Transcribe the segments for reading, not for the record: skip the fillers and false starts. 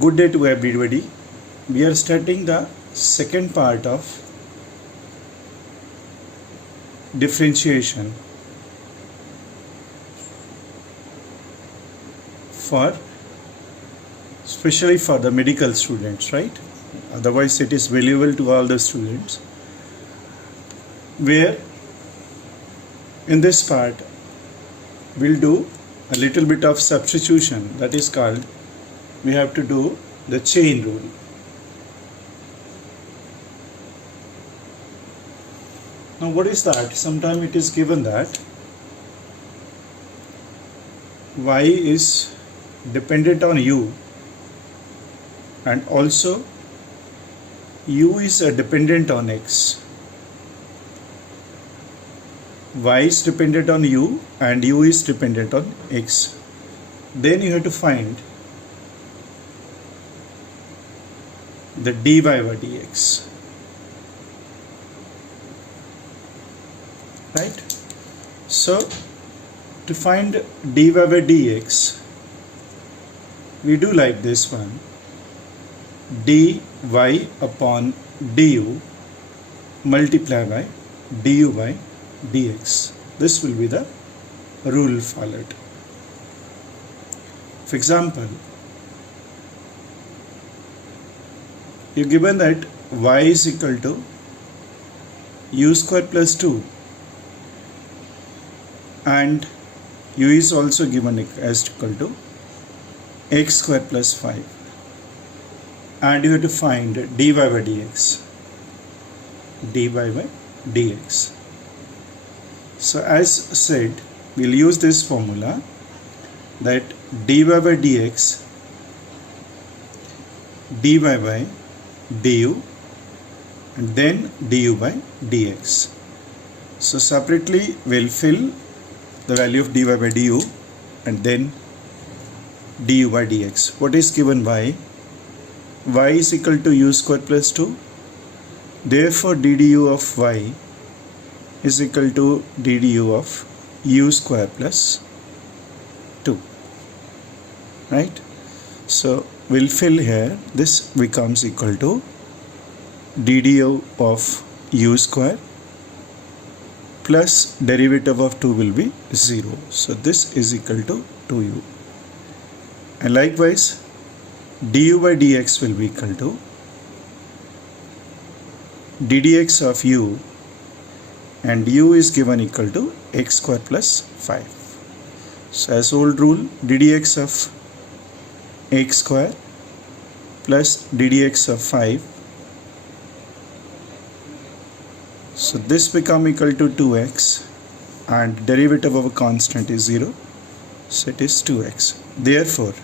Good day to everybody. We are starting the second part of differentiation for especially for the medical students, right? Otherwise it is valuable to all the students, where in this part we'll do a little bit of substitution. That is called, we have to do the chain rule. Now what is that? Sometimes it is given that y is dependent on u and also u is dependent on x. Y is dependent on u and u is dependent on x. Then you have to find the dy by dx, right? So to find dy by dx, we do like this one: dy upon du multiply by du by dx. This will be the rule followed. For example, you given that y is equal to u square plus 2 and u is also given as equal to x square plus 5, and you have to find dy by dx. So as said, we'll use this formula that dy by dx, dy by du and then du by dx. So separately we'll fill the value of dy by du and then du by dx. What is given by y is equal to u square plus 2. Therefore ddu of y is equal to ddu of u square plus 2, right? So we'll fill here. This becomes equal to ddu of u square plus derivative of 2 will be 0. So this is equal to 2u. And likewise du by dx will be equal to ddx of u, and u is given equal to x square plus 5. So as old rule, ddx of x square plus ddx of 5. So this become equal to 2x and derivative of a constant is 0. So it is 2x. Therefore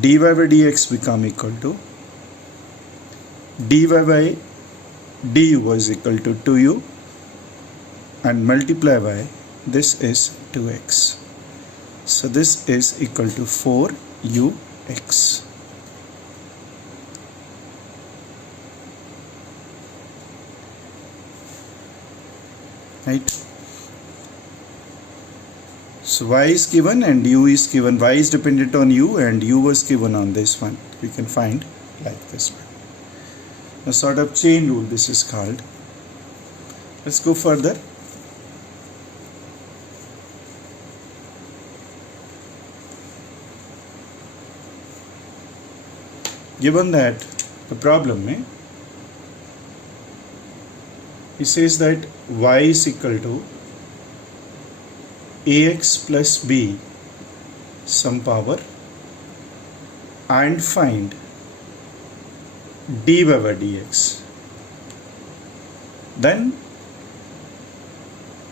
dy by dx become equal to dy by du is equal to 2u and multiply by this is 2x. So this is equal to 4ux. Right? So y is given and u is given. Y is dependent on u and u was given on this one. We can find like this one. A sort of chain rule this is called. Let's go further. Given that the problem, he says that y is equal to ax plus b some power and find dy by dx. Then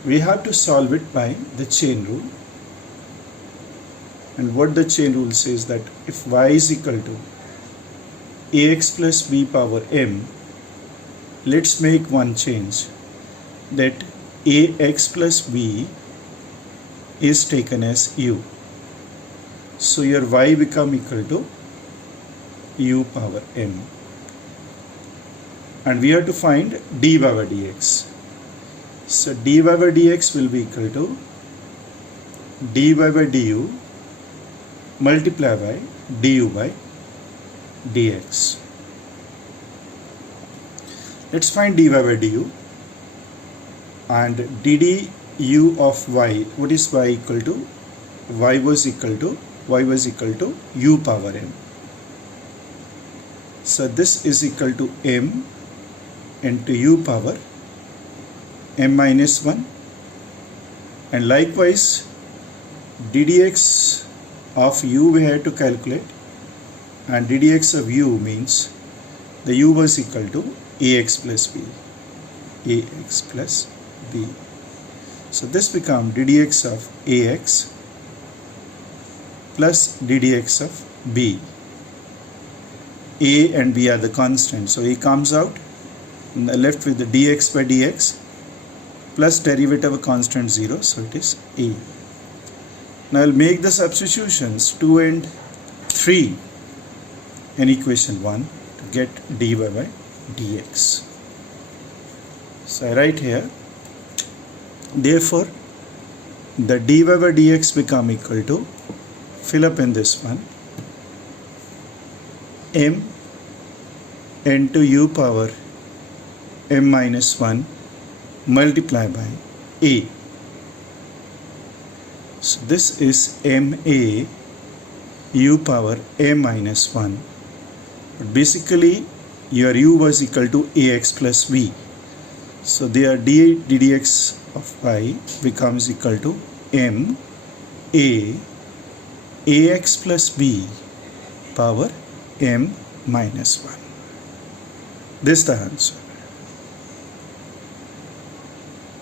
we have to solve it by the chain rule. And what the chain rule says, that if y is equal to ax plus b power m, let's make one change, that ax plus b is taken as u. So your y become equal to u power m. And we have to find dy by dx. So dy by dx will be equal to dy by du multiply by du by dx. Let's find dy by du. And dd u of y, what is y equal to? Y was equal to u power m. So this is equal to m into u power m minus 1, and likewise ddx of u we have to calculate, and ddx of u means the u was equal to ax plus b. So this becomes ddx of ax plus ddx of b. A and b are the constants, so a comes out, and left with the dx by dx plus derivative of constant 0, so it is a. Now I'll make the substitutions 2 and 3 in equation 1 to get dy by dx. So I write here, therefore the dy by dx become equal to, fill up in this one, m into u power m minus 1 multiply by a. So this is ma u power m minus 1, but basically your u was equal to ax plus b. So their ddx of y becomes equal to m a ax plus b power m minus 1. This is the answer.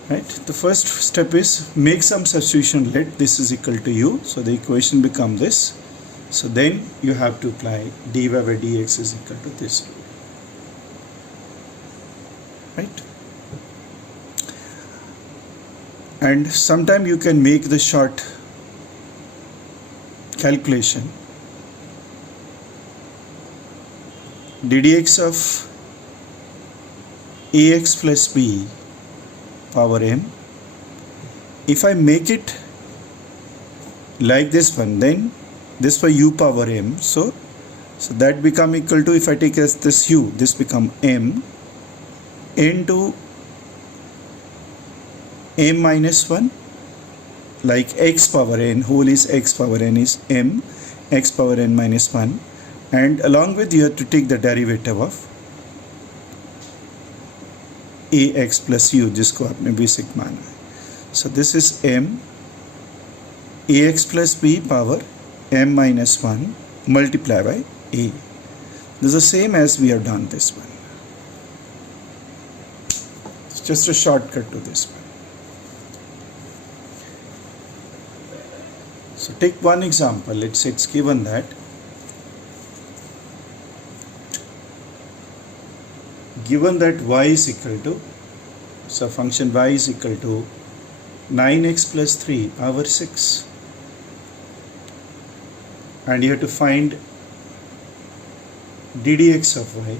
Right? The first step is make some substitution, let this is equal to u, so the equation become this. So then you have to apply dy by dx is equal to this. Right? And sometime you can make the short calculation. ddx of ax plus b power m, if I make it like this one, then this for u power m, so that become equal to, if I take as this u, this become m into m minus 1, like x power n, whole is x power n is m, x power n minus 1, and along with you have to take the derivative of ax plus u, जिसको आपने basic माना है. So this is m ax plus b power m minus 1 multiply by a. This is the same as we have done this one. It's just a shortcut to this one. So take one example. Let's say it's given that y is equal to, so function y is equal to 9x plus 3 power 6, and you have to find ddx of y.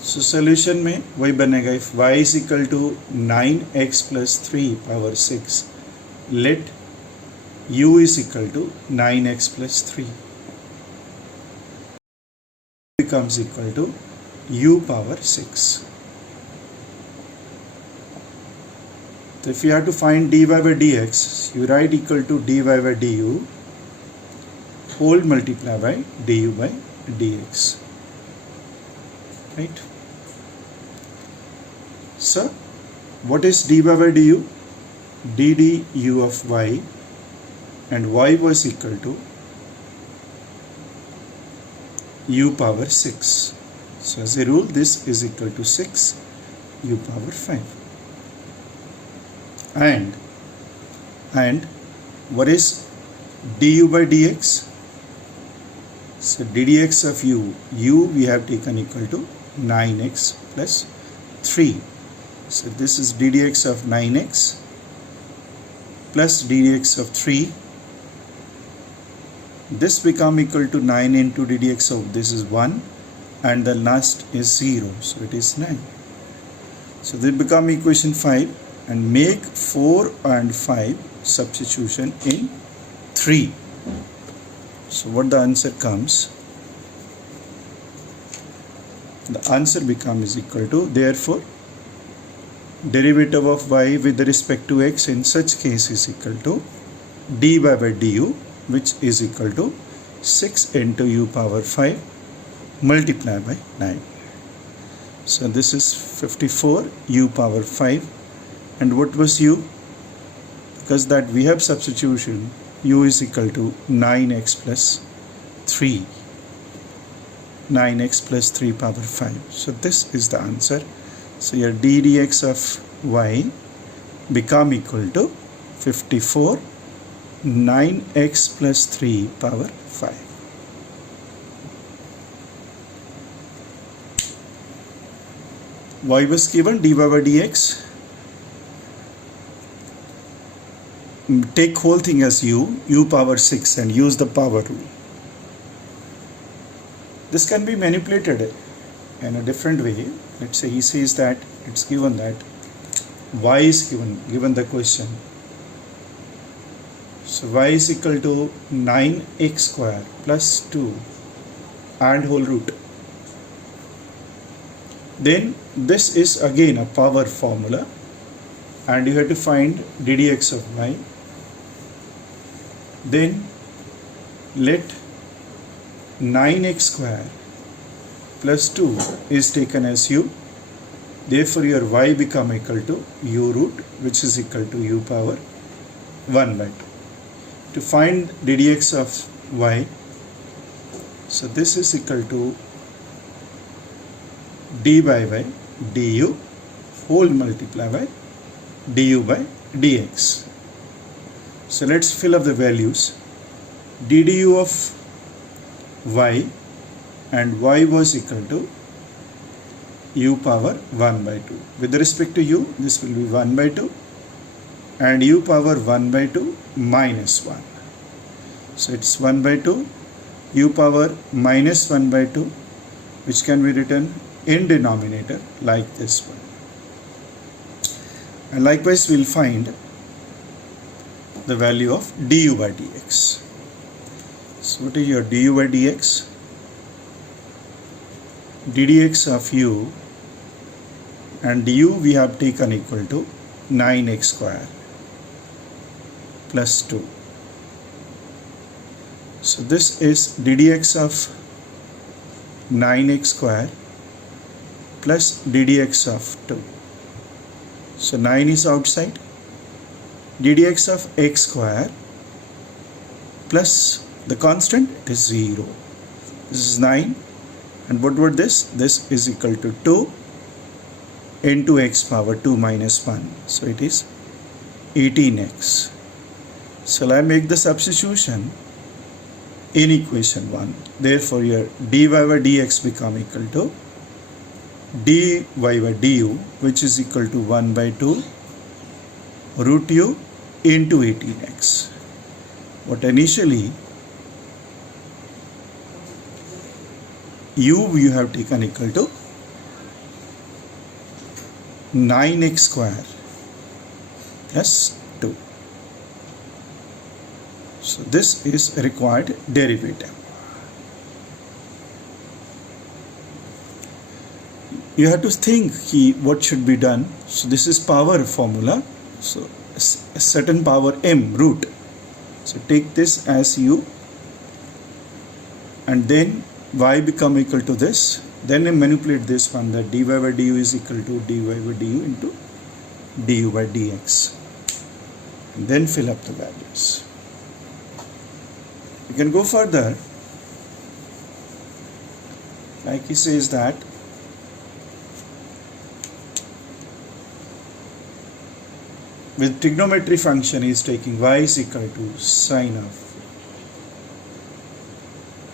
So solution में वही बनेगा, if y is equal to 9x plus 3 power 6, let u is equal to 9x plus 3, becomes equal to u power 6. So if you have to find dy by dx, you write equal to dy by du whole multiply by du by dx. Right? So what is dy by du? dd u of y, and y was equal to u power 6. So as a rule, this is equal to 6 u power 5. And what is du by dx? So ddx of u we have taken equal to 9x plus 3. So this is ddx of 9x plus ddx of 3. This become equal to 9 into ddx of this is 1, and the last is 0, so it is 9. So they become equation 5, and make 4 and 5 substitution in 3. So what the answer comes? The answer becomes equal to, therefore derivative of y with respect to x in such case is equal to dy by du, which is equal to 6 into u power 5 multiplied by 9. So this is 54 u power 5, and what was u? Because that we have substitution, u is equal to 9x plus 3. 9x plus 3 power 5. So this is the answer. So your d dx of y become equal to 54 9x plus 3 power 5. Y was given dy by dx. Take whole thing as u power 6 and use the power rule. This can be manipulated in a different way. Let's say he says that it's given that y is given the question. So y is equal to 9x square plus 2 and whole root. Then this is again a power formula, and you have to find ddx of y. Then let 9x square plus 2 is taken as u. Therefore your y become equal to u root, which is equal to u power 1 by 2. To find ddx of y, so this is equal to d by y du whole multiply by du by dx. So let's fill up the values. ddu of y, and y was equal to u power 1 by 2. With respect to u, this will be 1 by 2, and u power 1 by 2 minus 1. So it's 1 by 2, u power minus 1 by 2, which can be written in denominator like this one. And likewise we'll find the value of du by dx. So what is your du by dx? ddx of u, and du we have taken equal to 9x square plus 2. So this is ddx of 9x square plus ddx of 2. So 9 is outside. ddx of x square plus the constant, it is 0. This is 9, and what would this? This is equal to 2 into x power 2 minus 1. So it is 18x. So I make the substitution in equation 1. Therefore your dy by dx become equal to dy by du, which is equal to 1 by 2 root u into 18x. What initially u you have taken equal to 9x square plus 2. So this is required derivative. You have to think what should be done. So this is power formula. So a certain power m root. So take this as u, and then y become equal to this. Then I manipulate this one, that dy by du is equal to dy by du into du by dx. And then fill up the values. You can go further. Like he says that with trigonometry function he is taking y is equal to sine of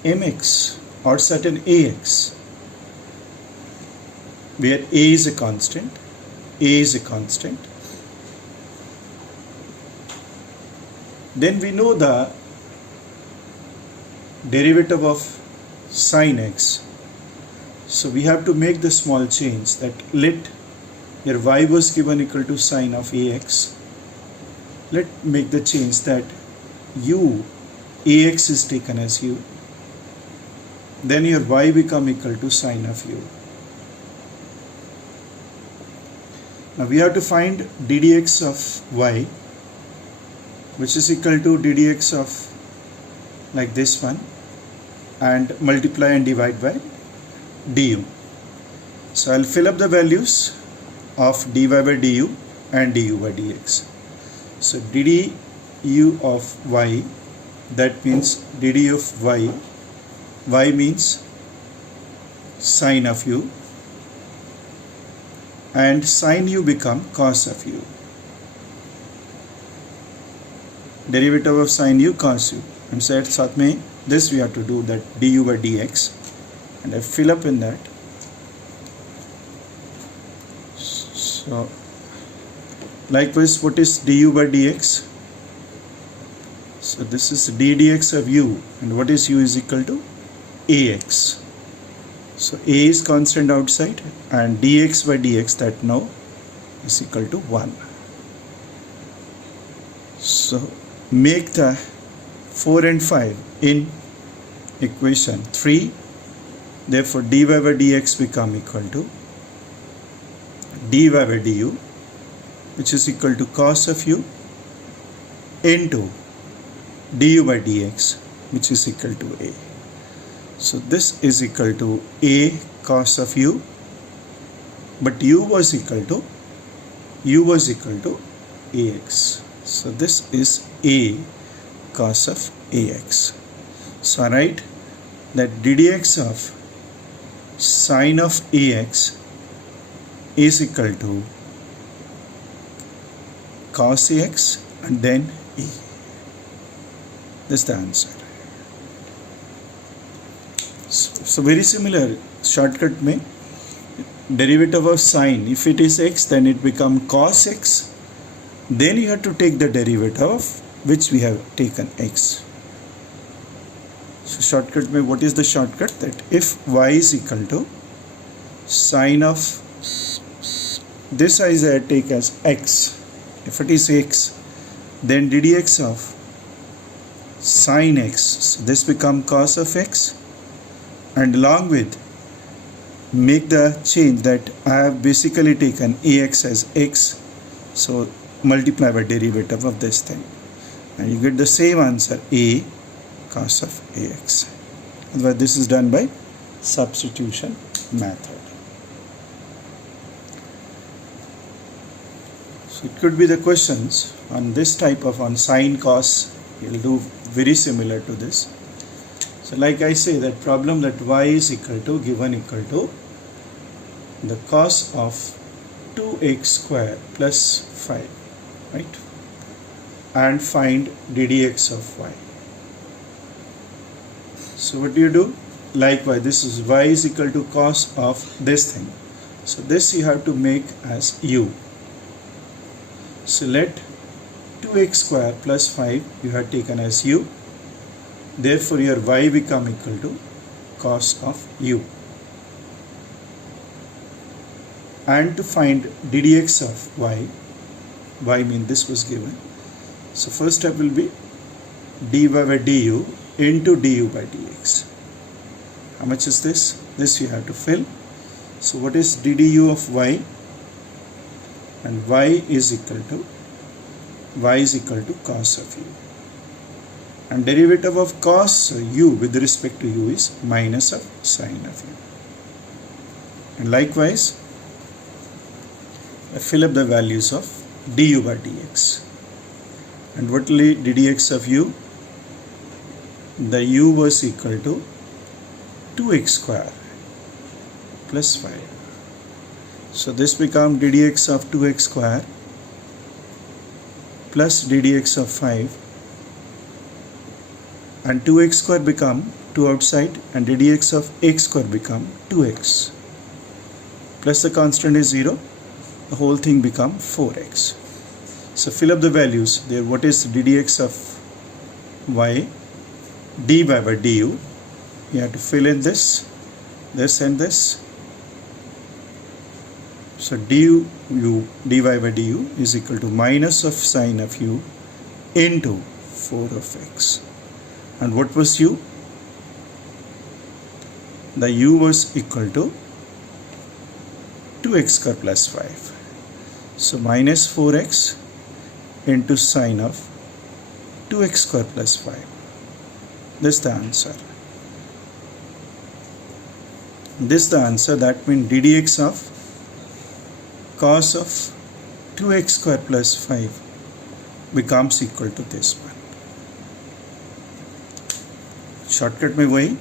mx or certain ax, where a is a constant, then we know the derivative of sine x. So we have to make the small change, that let your y was given equal to sine of ax. Let make the change that u ax is taken as u, then your y become equal to sine of u. Now we have to find ddx of y, which is equal to ddx of like this one, and multiply and divide by du. So I'll fill up the values of dy by du and du by dx. So dd u of y, that means dd of y, y means sine of u, and sine u become cos of u. Derivative of sine u, cos u. And so साथ में this we have to do, that du by dx, and I fill up in that. So likewise, what is du by dx? So this is d dx of u, and what is u is equal to ax. So a is constant outside, and dx by dx, that now is equal to 1. So make the 4 and 5 in equation 3. Therefore dy by dx become equal to dy by du, which is equal to cos of u, into du by dx, which is equal to a. So this is equal to a cos of u, but u was equal to ax. So this is a cos of ax. So I write that ddx of sine of ax is equal to cos ax and then a. That's the answer. So very similar shortcut में derivative of sine, if it is x, then it become cos x. Then you have to take the derivative of which we have taken x. So shortcut में what is the shortcut? That if y is equal to sine of this, I take as x. If it is x, then ddx of sine x, so this become cos of x, and along with make the change that I have basically taken ax as x, so multiply by derivative of this thing, and you get the same answer, a cos of ax. Otherwise this is done by substitution method. So it could be the questions on this type of, on sine cos, you'll do very similar to this. So like I say, that problem that y is equal to, given equal to the cos of 2x square plus 5, right? And find ddx of y. So what do you do? Likewise, this is y is equal to cos of this thing. So this you have to make as u. So let 2x square plus 5 you have taken as u. Therefore your y become equal to cos of u. And to find ddx of y means this was given. So first step will be dy by du into du by dx. How much is this? This you have to fill. So what is ddu of y? And y is equal to cos of u. And derivative of cos u with respect to u is minus of sine of u. And likewise, I fill up the values of du by dx. And what will be ddx of u? The u was equal to 2x square plus 5. So this become ddx of 2x square plus ddx of 5, and 2x square become 2 outside, and ddx of x square become 2x, plus the constant is 0, the whole thing become 4x. So fill up the values there. What is ddx of y? dy by du, you have to fill in this and this. So dy by du is equal to minus of sine of u into 4 of x. And what was u? The u was equal to 2x square plus 5. So minus 4x into sine of 2x square plus 5. This is the answer. This is the answer. That means ddx of cos of 2x square plus 5 becomes equal to this one. Shortcut में वही,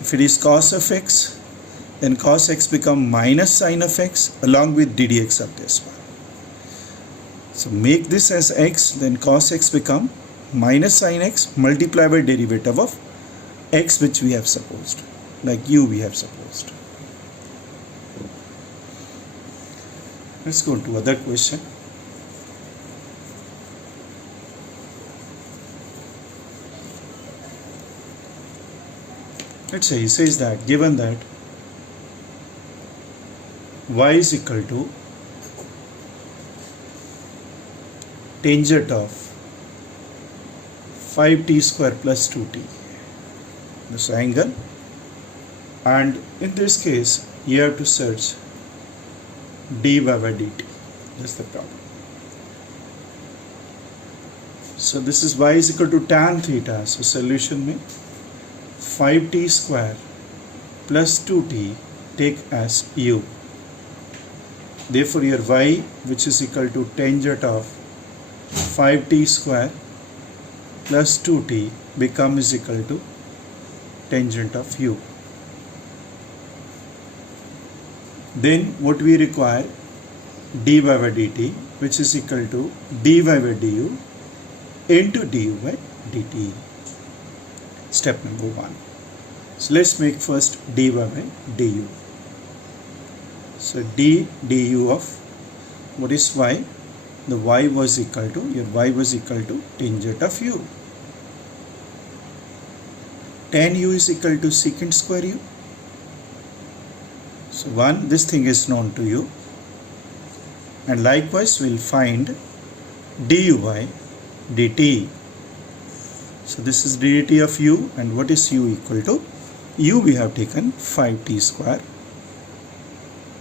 if it is cos of x, then cos x become minus sine of x along with ddx of this one. So make this as x, then cos x become minus sine x multiplied by derivative of x which we have supposed, like u we have supposed. Let's go to other question. Let's say he says that given that y is equal to tangent of 5t square plus 2t, this angle, and in this case you have to search dy by dt. That's the problem. So this is y is equal to tan theta. So solution में 5t square plus 2t take as u. Therefore your y, which is equal to tangent of 5t square plus 2t, becomes equal to tangent of u. Then what we require, dy by dt, which is equal to dy by du into du by dt. Step number 1. So let's make first dy by du. So du of what is y? The y was equal to, your y was equal to tangent of u. Tan u is equal to secant square u. So this thing is known to you, and likewise we'll find du by dt. So this is dt of u, and what is u equal to? U we have taken 5t square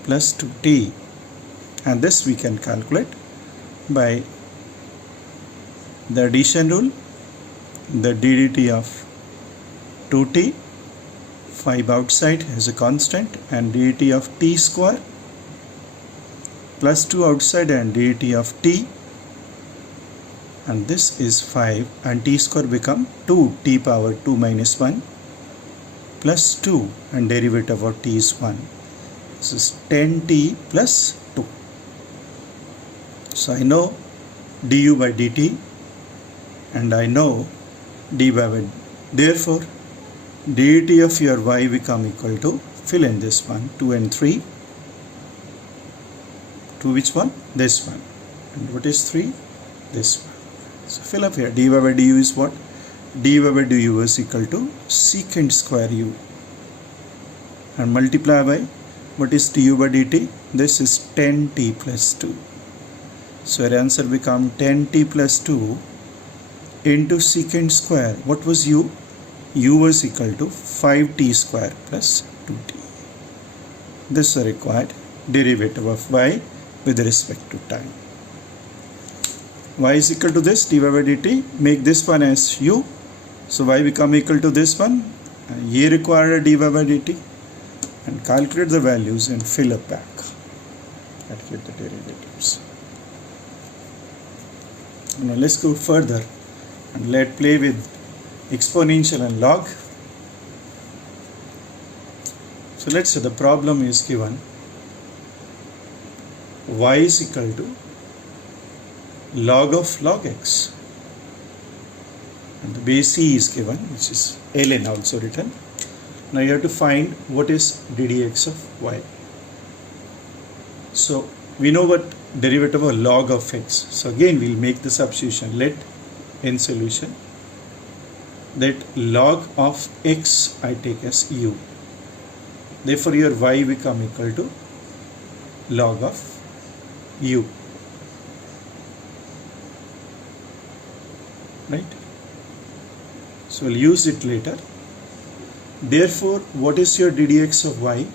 plus 2t, and this we can calculate by the addition rule. The ddt of 2t, 5 outside as a constant, and ddt of t square plus 2 outside and ddt of t, and this is 5, and t square become 2, t power 2 minus 1 plus 2, and derivative of t is 1. This is 10t plus 2. So I know du by dt, and I know dy by dt. Therefore dt of your y become equal to, fill in this one, 2 and 3. 2 which one? This one. And what is 3? This one. So fill up here. Dy by du is what? Dy by du is equal to secant square u, and multiply by what is du by dt? This is 10t plus 2. So your answer become 10t plus 2 into secant square. What was u? U was equal to 5t square plus 2t. This is the required derivative of y with respect to time. Y is equal to this, dy by dt. Make this one as u. So y become equal to this one. Ye require a dy by dt. And calculate the values and fill up back. Calculate the derivatives. Now let's go further and let's play with exponential and log. So let's say the problem is given y is equal to log of log x, and the base c is given, which is ln also written. Now you have to find what is ddx of y. So we know what derivative of log of x. So again we'll make the substitution. Let in solution that log of x I take as u. Therefore your y become equal to log of u. Right? So we'll use it later. Therefore, what is your ddx of y?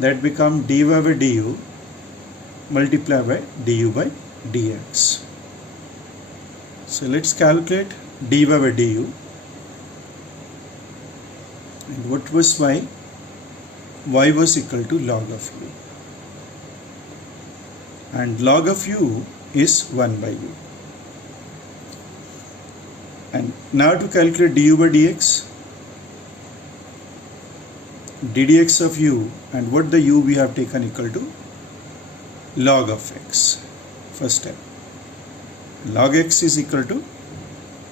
That become dy by du multiplied by du by dx. So let's calculate dy by du. And what was y? Y was equal to log of u. And log of u is 1 by u. And now to calculate du by dx, ddx of u, and what the u we have taken equal to log of x. First step, log x is equal to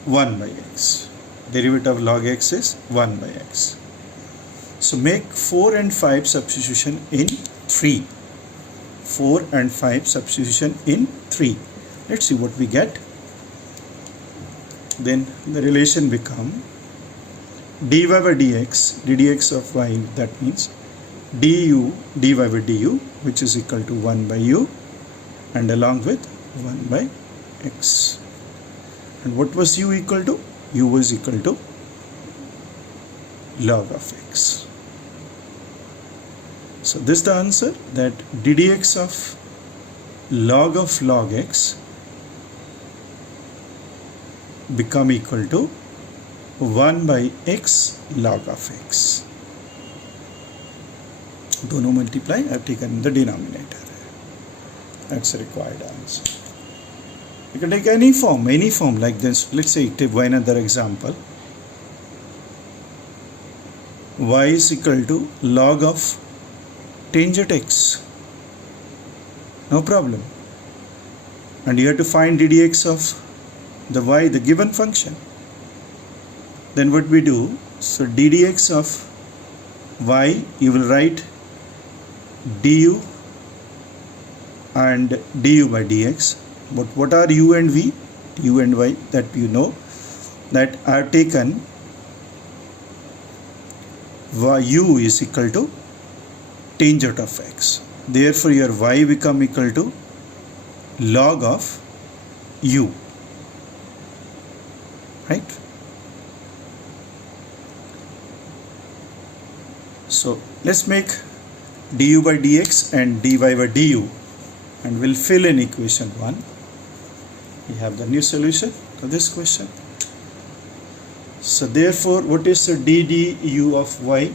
1 by x. Derivative of log x is 1 by x. So make 4 and 5 substitution in 3. 4 and 5 substitution in 3. Let's see what we get. Then the relation become dy by dx, ddx of y, that means du dy by du, which is equal to 1 by u, and along with 1 by x. And what was u equal to? U was equal to log of x. So this is the answer, that ddx of log x become equal to 1 by x log of x. दोनों multiply, I have taken the denominator. That's the required answer. You can take any form like this. Let's say take another example. Y is equal to log of tangent x. No problem. And you have to find ddx of the y, the given function. Then what we do? So ddx of y, you will write du and du by dx. But what are u and v? U and y, that you know. That I have taken u is equal to tangent of x. Therefore your y become equal to log of u. Right? So let's make du by dx and dy by du, and we'll fill in equation 1. We have the new solution to this question. So therefore, what is the du of y?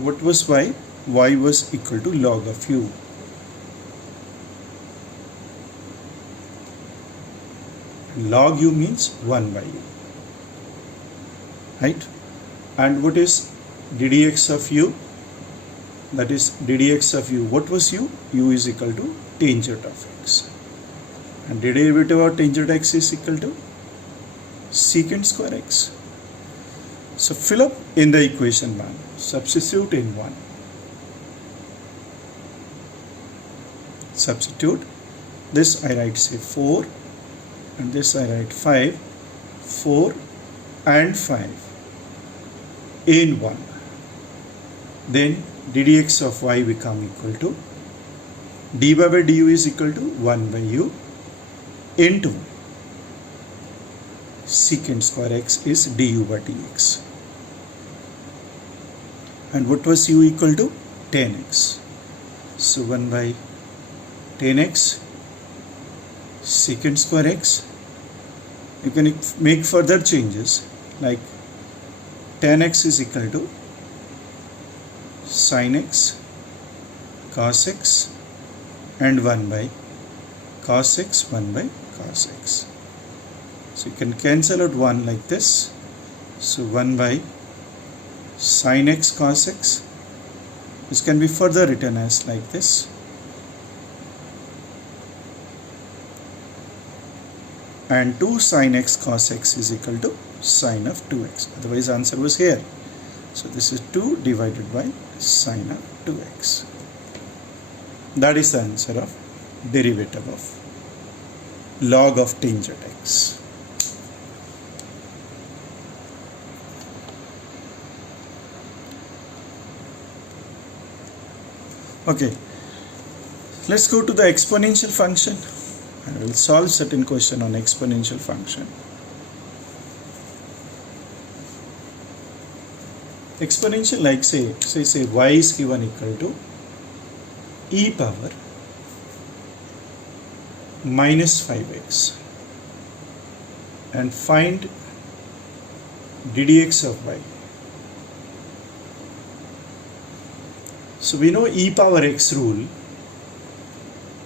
What was y? Y was equal to log of u. Log u means 1 by u. Right? And what is ddx of u? That is ddx of u. What was u? U is equal to tangent of x. And derivative of tangent x is equal to secant square x. So fill up in the equation 1. Substitute in 1. Substitute. This I write say 4, and this I write 5. 4 and 5 in 1. Then ddx of y become equal to dy by du is equal to 1 by u into secant square x is du by dx. And what was u equal to? 10x. So 1 by 10x secant square x. You can make further changes, like 10x is equal to sin x cos x and 1 by cos x, 1 by cos x. So you can cancel out 1 like this. So 1 by sin x cos x. This can be further written as like this. And 2 sin x cos x is equal to sine of 2x. Otherwise answer was here. So this is 2 divided by sine of 2x. That is the answer of derivative of log of tangent x. Okay, let's go to the exponential function, and we'll solve certain question on exponential function. exponential, like say y is given equal to e power minus 5x, and find ddx of y. So we know e power x rule.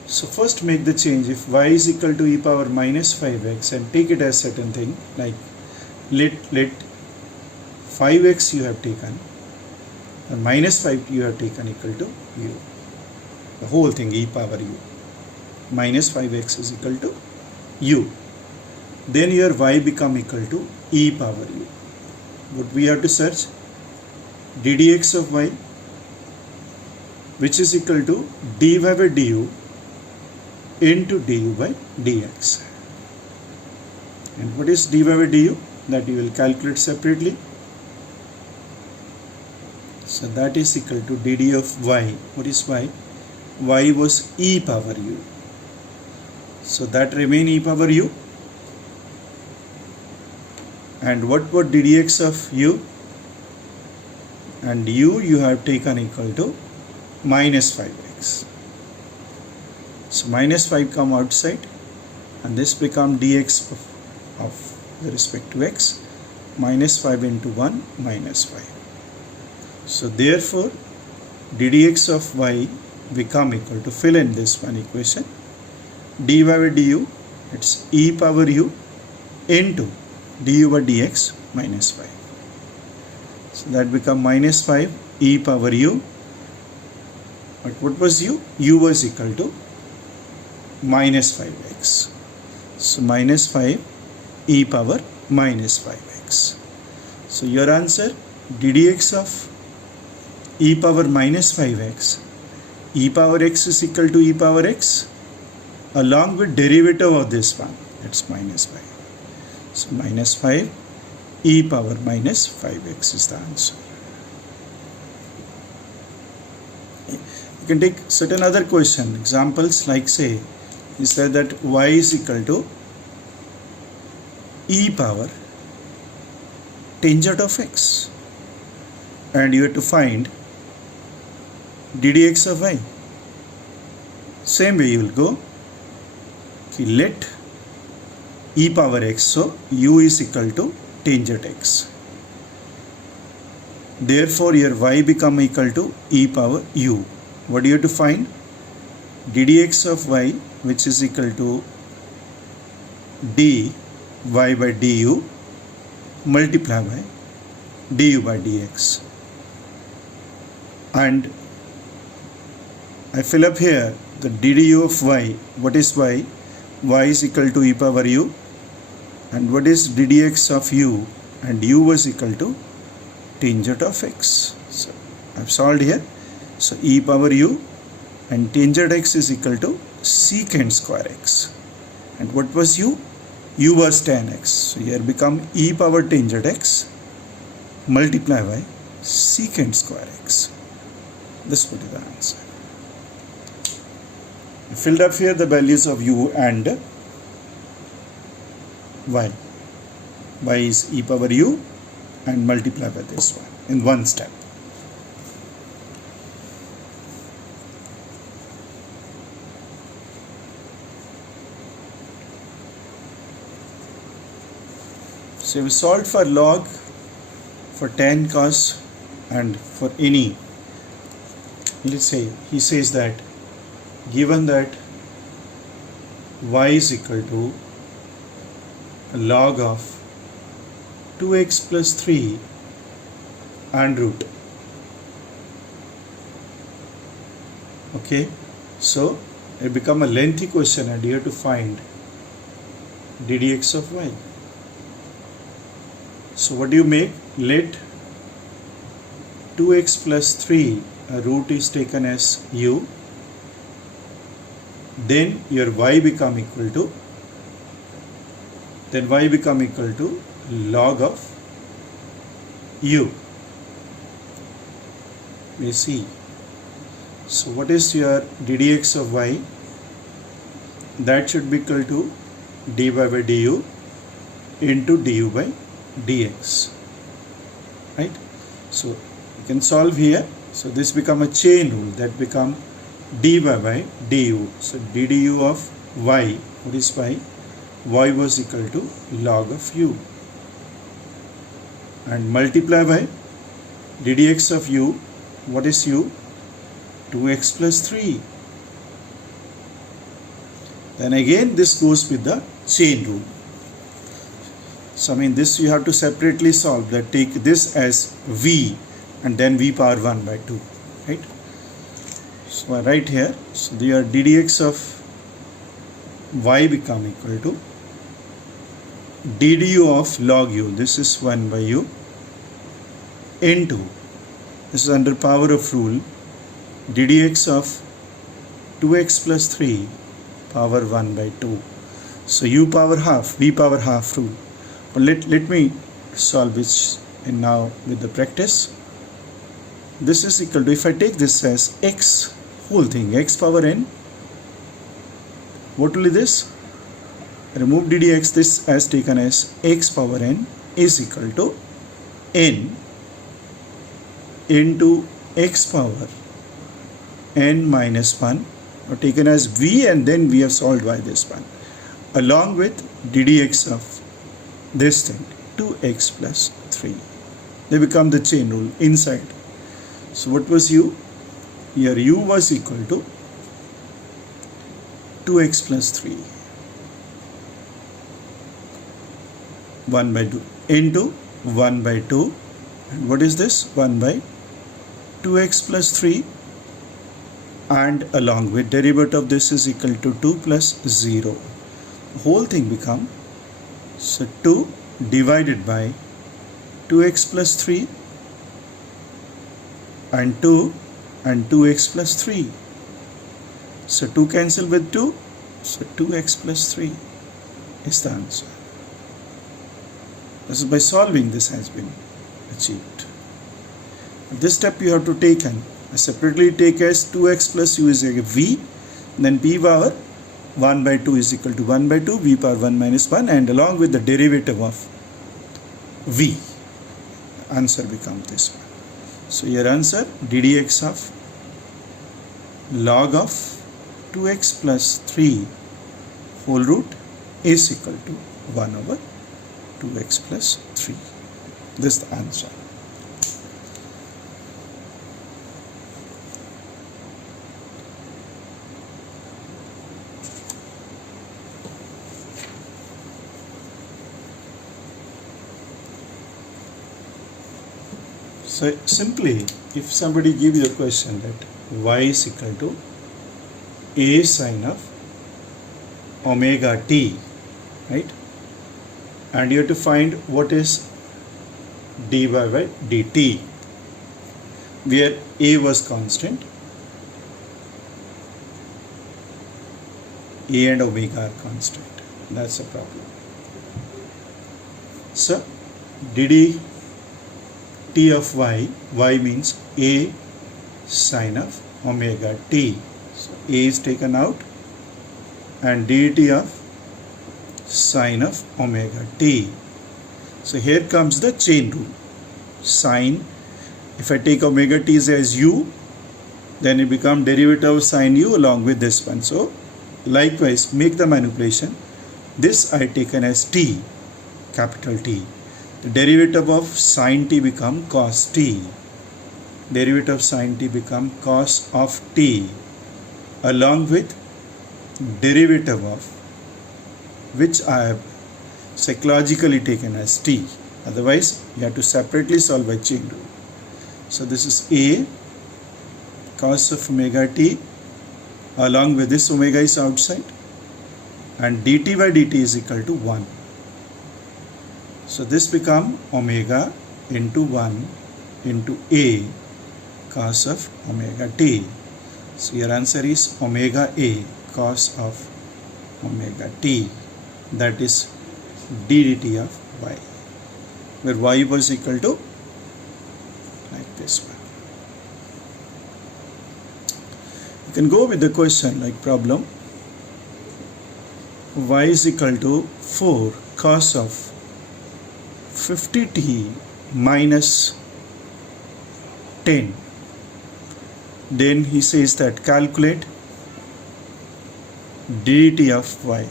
So first make the change. If y is equal to e power minus 5x, and take it as certain thing, like let 5x you have taken and minus 5 you have taken equal to u. The whole thing e power u. Minus 5x is equal to u. Then your y become equal to e power u. What we have to search? ddx of y, which is equal to dy by du into du by dx. And what is dy by du? That you will calculate separately. So that is equal to dd of y. What is y? Y was e power u. So that remain e power u. And what was ddx of u? And u you have taken equal to minus 5x. So minus 5 come outside, and this become dx of with respect to x, minus 5 into 1 minus 5. So therefore ddx of y become equal to, fill in this one equation, dy by du, it's e power u into du by dx minus 5. So that become minus 5 e power u. But what was u? U was equal to minus 5x. So minus 5 e power minus 5x. So your answer, ddx of e power minus 5x, e power x is equal to e power x along with derivative of this one, it's minus 5. So minus 5 e power minus 5x is the answer. You can take certain other question examples, like say you said that y is equal to e power tangent of x, and you have to find ddx of y. Same way you will go, let e power x, so u is equal to tangent x. Therefore your y become equal to e power u. What do you have to find? ddx of y, which is equal to dy by du multiply by du by dx. And I fill up here the du of y. What is y? Y is equal to e power u. And what is ddx of u? And u was equal to tangent of x. So I have solved here. So e power u and tangent x is equal to secant square x. And what was u? U was tan x. So here become e power tangent x multiply by secant square x. This would be the answer. I filled up here the values of u and y. Y is e power u and multiply by this one in one step. So we solved for log, for tan cos, and for any. Let's say he says that given that y is equal to log of 2x plus 3 and root. Okay, so it become a lengthy question and you have to find ddx of y. So what do you make? Let 2x plus 3, a root is taken as u, then your y become equal to, log of u. We see. So what is your ddx of y? That should be equal to dy by du into du by dx, right? So you can solve here. So this become a chain rule, that become dy by du. So ddu of y, what is y? Y was equal to log of u, and multiply by ddx of u, what is u? 2x plus 3. Then again this goes with the chain rule. So I mean this you have to separately solve, that take this as v and then v power 1 by 2, right? So I write here, so the ddx of y become equal to ddu of log u, this is 1 by u, into, this is under power of rule, ddx of 2x plus 3 power 1 by 2. So u power half, v power half rule. But let me solve it in now with the practice. This is equal to, if I take this as x whole thing, x power n, what will be this? Remove ddx, this as taken as x power n is equal to n into x power n minus 1, or taken as v, and then we have solved by this one, along with ddx of this thing 2x plus 3. They become the chain rule inside. So what was u? Here u was equal to 2x plus 3 1 by 2 into 1 by 2, and what is this? 1 by 2x plus 3, and along with derivative of this is equal to 2 plus 0. The whole thing become, so 2 divided by 2x plus 3 and 2 and 2x plus 3. So 2 cancel with 2, so 2x plus 3 is the answer. This is by solving this has been achieved. This step you have to take and separately take as 2x plus u is a v, then p power 1 by 2 is equal to 1 by 2, v power 1 minus 1, and along with the derivative of v, answer becomes this one. So your answer, ddx of log of 2x plus 3 whole root is equal to 1 over 2x plus 3. This is the answer. So simply, if somebody gives you a question that y is equal to a sine of omega t, right? And you have to find what is dy by dt, where a was constant, a and omega are constant. That's a problem. So dd t of y, y means a sine of omega t. So a is taken out, and dt of sine of omega t. So here comes the chain rule. Sine, if I take omega t as u, then it becomes derivative of sine u along with this one. So likewise, make the manipulation. This I taken as t, capital T. The derivative of sine t become cos t. Derivative of sine t become cos of t, along with derivative of which I have psychologically taken as t. Otherwise, you have to separately solve by chain rule. So this is a cos of omega t, along with this omega is outside, and dt by dt is equal to 1. So this become omega into 1 into a cos of omega t. So your answer is omega a cos of omega t, that is d dt of y, where y was equal to like this one. You can go with the question like problem, y is equal to 4 cos of 50t minus 10. Then he says that calculate dt of y.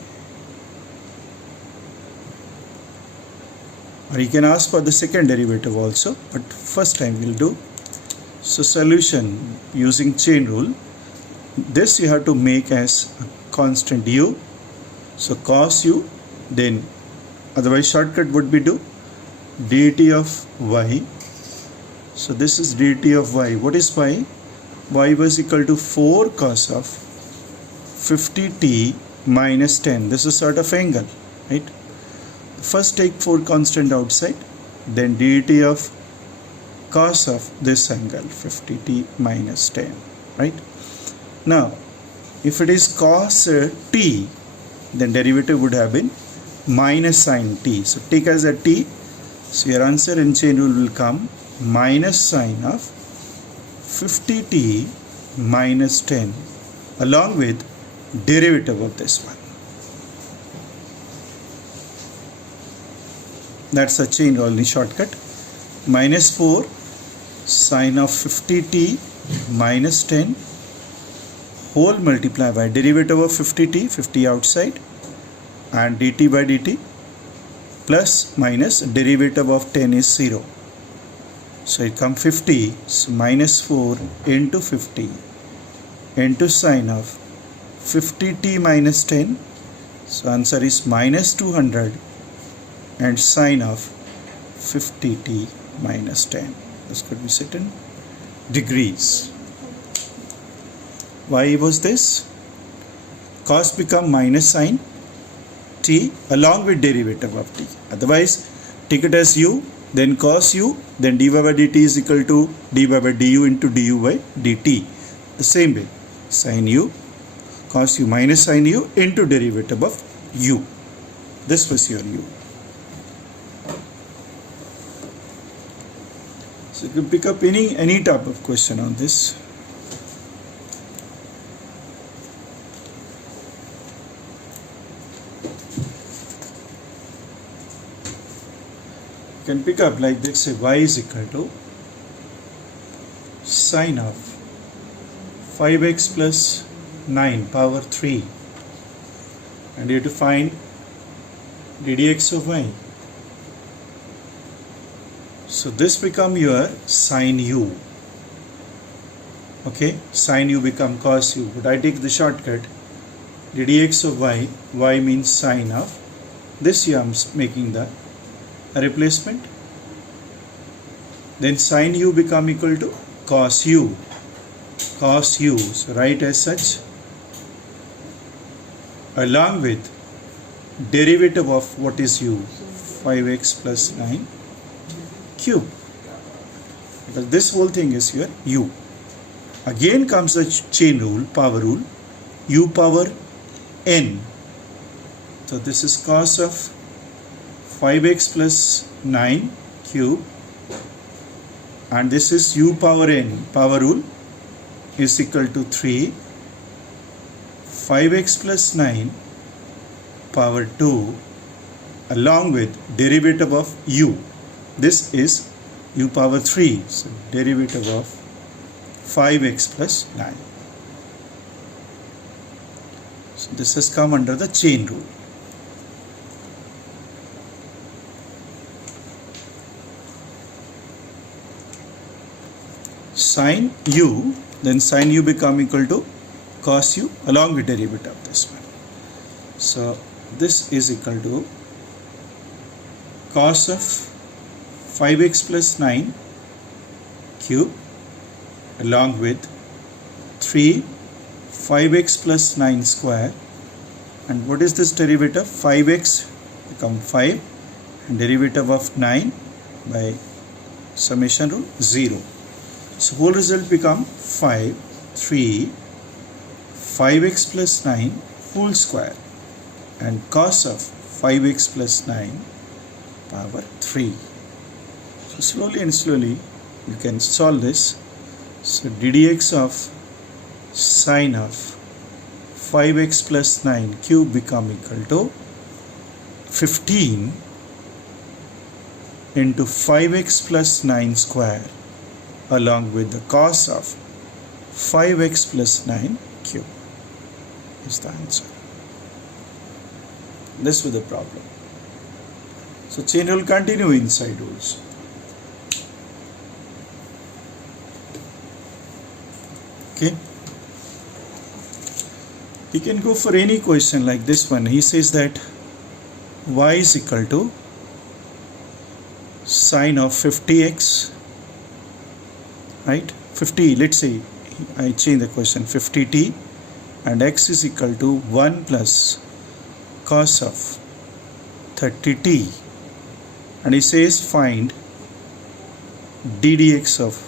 Or you can ask for the second derivative also, but first time we'll do. So solution using chain rule. This you have to make as a constant u. So cos u, then otherwise shortcut would be do dt of y. So this is dt of y. What is y? Y was equal to 4 cos of 50t minus 10. This is sort of angle, right? First take 4 constant outside, then dt of cos of this angle 50t minus 10, right? Now if it is cos t, then derivative would have been minus sin t. So take as a t. So your answer in chain rule will come minus sine of 50t minus 10 along with derivative of this one. That's a chain rule in shortcut. Minus 4 sine of 50t minus 10 whole multiply by derivative of 50t, 50 outside, and dt by dt plus minus derivative of 10 is 0. So it comes 50, so minus 4 into 50 into sine of 50t minus 10. So answer is minus 200 and sine of 50t minus 10. This could be set in degrees. Why was this? Cos become minus sine t along with derivative of t. Otherwise take it as u, then cos u, then dy by dt is equal to dy by du into du by dt. The same way, sin u, cos u minus sin u into derivative of u. This was your u. So you can pick up any type of question on this. You can pick up like this, say y is equal to sine of 5x plus 9 power 3, and you have to find ddx of y. So this become your sine u. Okay, sine u become cos u, but I take the shortcut ddx of y. Y means sine of this. You am making the replacement. Then sine u become equal to cos u. Cos u. So write as such along with derivative of what is u, 5x plus 9 cube, because this whole thing is your u. Again comes the chain rule, power rule, u power n. So this is cos of 5x plus 9 cube, and this is u power n, power rule, is equal to 3 5x plus 9 power 2 along with derivative of u. This is u power 3, so derivative of 5x plus 9. So this has come under the chain rule. Sin u, then sin u become equal to cos u along with derivative of this one. So this is equal to cos of 5x plus 9 cube along with 3 5x plus 9 square, and what is this derivative? 5x become 5 and derivative of 9 by summation rule 0. So whole result become 5 3 5x plus 9 whole square and cos of 5x plus 9 power 3. So slowly and slowly you can solve this. So ddx of sine of 5x plus 9 cube become equal to 15 into 5x plus 9 square along with the cos of 5x plus 9 cube is the answer. This was the problem. So chain rule continue inside also. Okay. You can go for any question like this one. He says that y is equal to sine of 50x, right? 50, let's say I change the question, 50t, and x is equal to 1 plus cos of 30t, and he says find ddx of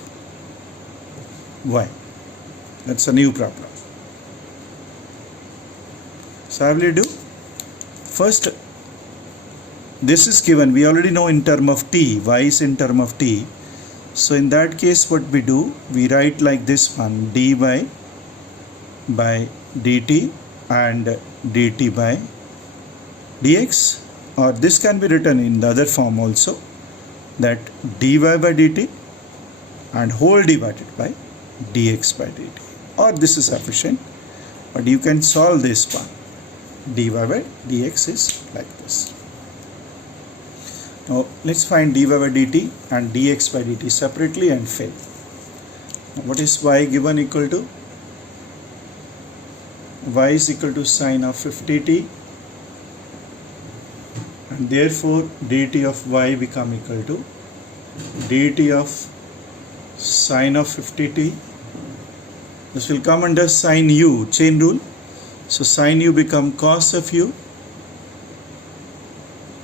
y. That's a new problem. So I will do first, this is given, we already know in term of t, y is in term of t. So in that case what we do, we write like this one, dy by dt and dt by dx, or this can be written in the other form also, that dy by dt and whole divided by dx by dt, or this is sufficient, but you can solve this one. Dy by dx is like this. Now let's find dy by dt and dx by dt separately and fill. Now, what is y given equal to? Y is equal to sine of 50t, and therefore dt of y become equal to dt of sine of 50t. This will come under sine u, chain rule. So sine u become cos of u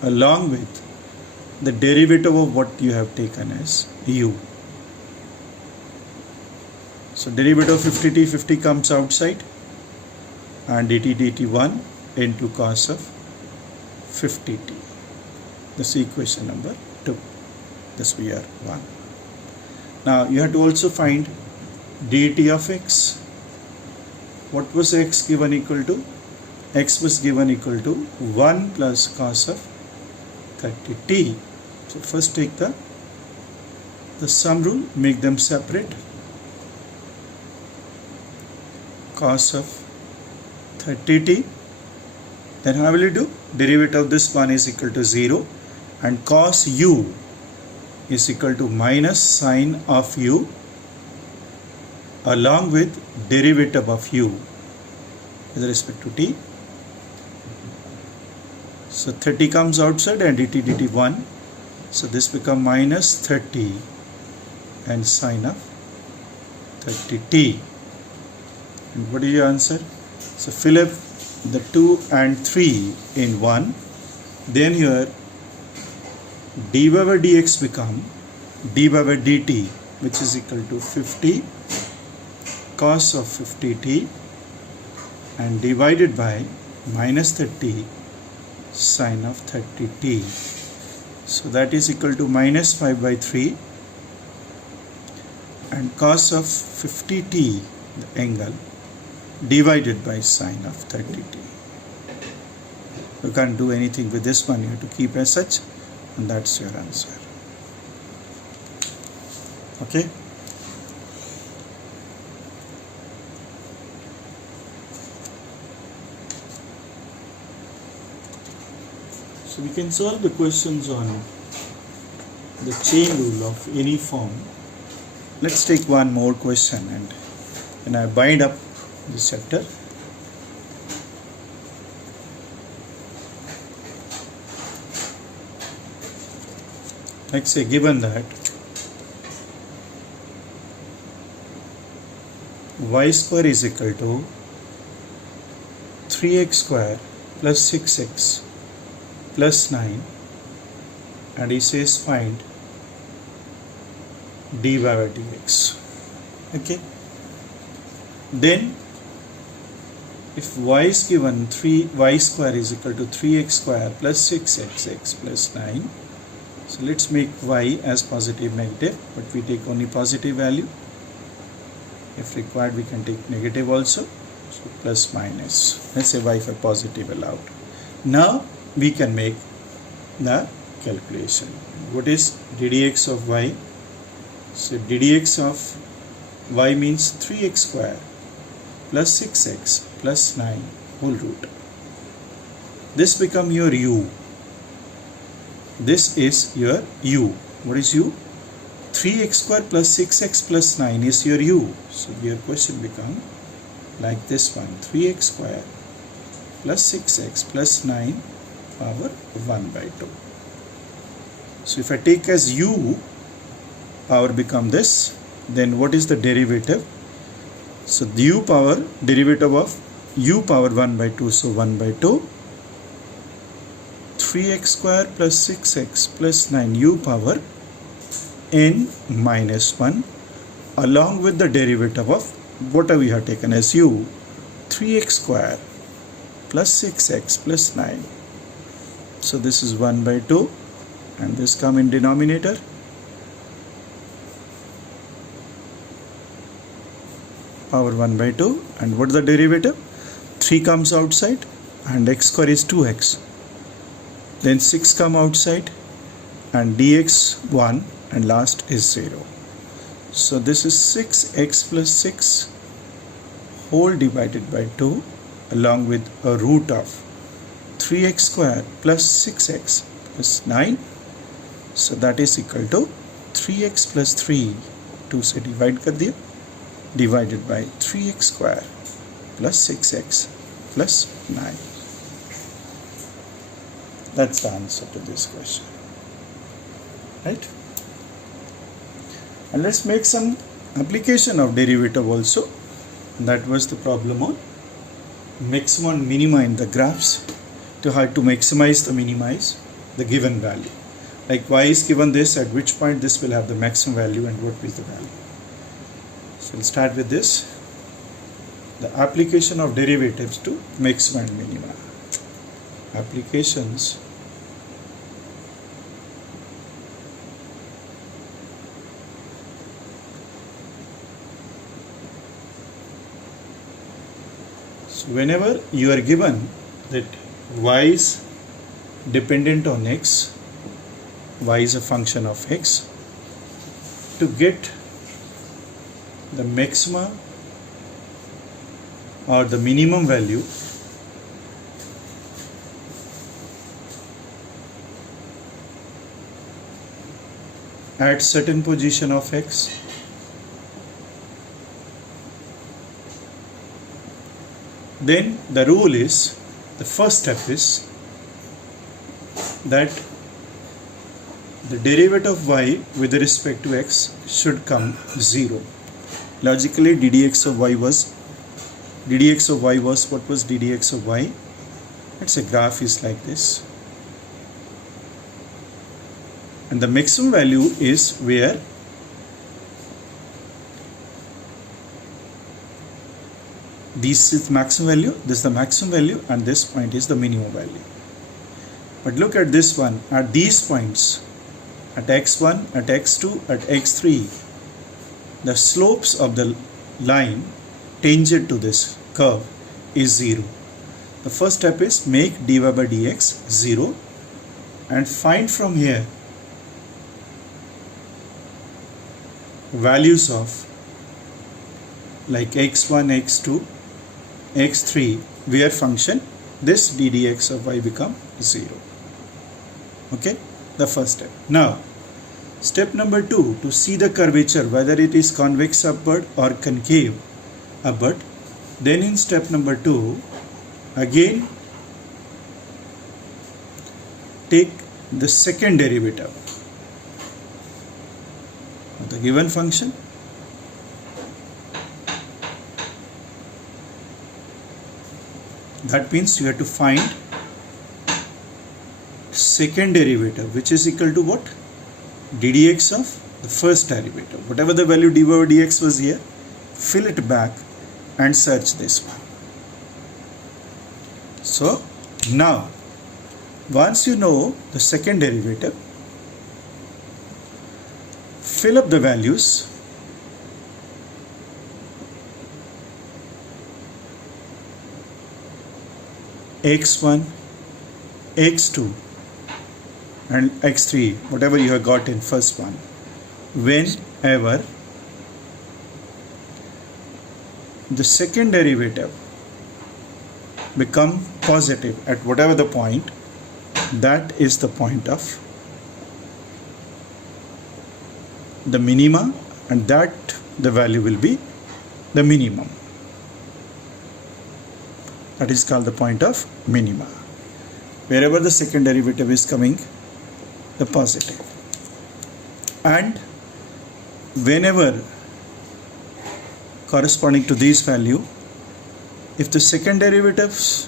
along with the derivative of what you have taken as u. So derivative of 50t, 50 comes outside, and dt 1 into cos of 50t. This is equation number 2. This we are 1. Now you have to also find dt of x. What was x given equal to? X was given equal to 1 plus cos of 30t. So first take the sum rule, make them separate. Cos of 30t. Then how will you do? Derivative of this one is equal to 0, and cos u is equal to minus sine of u along with derivative of u with respect to t. So 30 comes outside and dt 1. So this become minus 30 and sine of 30t. And what is your answer? So fill up the 2 and 3 in 1. Then here dy by dx become dy by dt, which is equal to 50 cos of 50t and divided by minus 30 sine of 30t. So that is equal to minus 5 by 3, and cos of 50t, the angle, divided by sine of 30t. You can't do anything with this one, you have to keep as such, and that's your answer. Okay. So we can solve the questions on the chain rule of any form. Let's take one more question, and I bind up this chapter. Let's say given that y square is equal to 3x square plus 6x plus 9, and he says find dy by dx. Okay. Then if y is given, y square is equal to 3x square plus 6xx plus 9. So let's make y as positive, negative, but we take only positive value. If required, we can take negative also. So plus minus. Let's say y for positive allowed. Now we can make the calculation. What is ddx of y? So ddx of y means 3x square plus 6x plus 9 whole root. This become your u. This is your u. What is u? 3x square plus 6x plus 9 is your u. So your question become like this one, 3x square plus 6x plus 9 power 1 by 2. So if I take as u, power become this, then what is the derivative? So the u power, derivative of u power 1 by 2, so 1 by 2, 3x square plus 6x plus 9 u power n minus 1 along with the derivative of whatever we have taken as u, 3x square plus 6x plus 9. So this is 1 by 2 and this come in denominator. Power 1 by 2, and what is the derivative? 3 comes outside and x square is 2x. Then 6 come outside and dx 1 and last is 0. So this is 6x plus 6 whole divided by 2 along with a root of 3x square plus 6x plus 9. So that is equal to 3x plus 3, 2 से divide कर दिया, divided by 3x square plus 6x plus 9. That's the answer to this question, right? And let's make some application of derivative also. That was the problem on maximum and minima in the graphs, to how to maximize the minimize the given value. Like y is given this, at which point this will have the maximum value and what is the value. So we'll start with this, the application of derivatives to maximum and minima. Applications so whenever you are given that y is dependent on x, y is a function of x, to get the maxima or the minimum value, at certain position of x, then the rule is, the first step is that the derivative of y with respect to x should come 0. Logically ddx of y was, what was ddx of y? It's a graph is like this, and the maximum value is where this is maximum value, this is the maximum value, and this point is the minimum value. But look at this one, at these points, at x1, at x2, at x3, the slopes of the line tangent to this curve is 0. The first step is make dy by dx 0 and find from here values of like x1, x2, x3 where function this ddx of y become 0. Okay, the first step. Now step number 2, to see the curvature whether it is convex upward or concave upward, then in step number 2 again take the second derivative of the given function, that means you have to find second derivative, which is equal to what? ddx of the first derivative. Whatever the value dy by dx was here, fill it back and search this one. So now once you know the second derivative, fill up the values x1, x2 and x3, whatever you have got in first one, when whenever the second derivative become positive at whatever the point, that is the point of the minima, and that the value will be the minimum. That is called the point of minima, wherever the second derivative is coming the positive. And whenever corresponding to this value, if the second derivatives